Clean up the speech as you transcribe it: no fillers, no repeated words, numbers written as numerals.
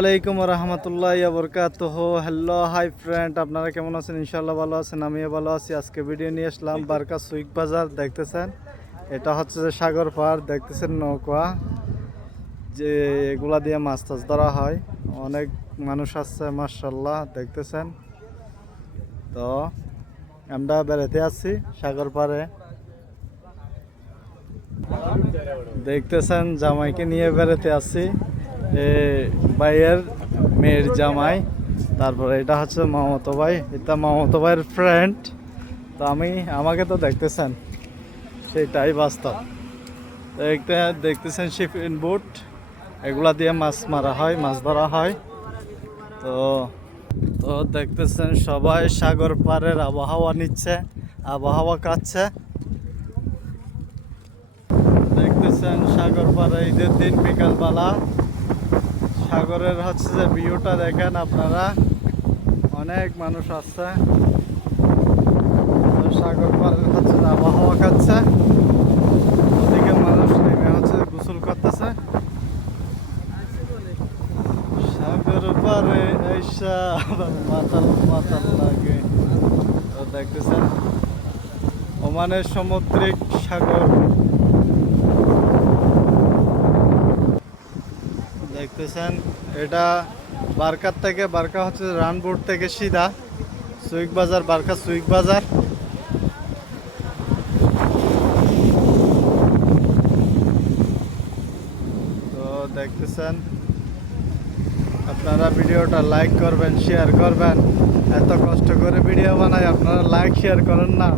আলাইকুম রহমতুল্লাহ বরকাতুহ। Hello hi friend, আপনারা কেমন আছেন? ইনশাল্লাহ ভালো আছেন, আমিও ভালো আছি। আজকে ভিডিও নিয়ে আসলাম বারকা সুইক বাজার। দেখতেছেন এটা হচ্ছে যে সাগর পাড়, দেখতেছেন নৌকা যে এগুলা দিয়ে মাছ টাছ ধরা হয়। অনেক মানুষ আসছে মাশাল্লাহ, দেখতেছেন। তো আমরা বেড়াতে আসছি সাগর পাড়ে, দেখতেছেন জামাইকে নিয়ে বেড়াতে আসছি। ভাইয়ের মেয়ের জামাই, তারপরে এটা হচ্ছে মামাতো ভাই, এটা মামাতো ভাইয়ের ফ্রেন্ড। তো আমাকে তো দেখতেছেন, সেটাই বাস্তব। তো একটা দেখতেছেন শিপিং বোট, এগুলা দিয়ে মাছ মারা হয়, মাছ ধরা হয়। তো তো দেখতেছেন সবাই সাগর পাড়ের আবহাওয়া নিচ্ছে, আবহাওয়া কাটছে। দেখতেছেন সাগর পাড়ে ঈদের দিন বিকালবেলা সাগরের হচ্ছে যে ভিউটা দেখেন আপনারা, অনেক মানুষ আসছে। সাগর পাড়ের হচ্ছে যে আবহাওয়া খাচ্ছে, ওদিকে মানুষ নেমে হচ্ছে গোসল করতেছে সাগর পাড়ে এসা মাতাল মাতাল লাগে। তো দেখতেছেন ওমানের সামুদ্রিক সাগর, দেখতেছেন এটা বারকার থেকে, বারকা হচ্ছে রানবোর্ড থেকে সিধা সুইক বাজার, বারকা সুইক বাজার। তো দেখতেছেন আপনারা ভিডিওটা লাইক করবেন, শেয়ার করবেন। এত কষ্ট করে ভিডিও বানাই, আপনারা লাইক শেয়ার করেন না।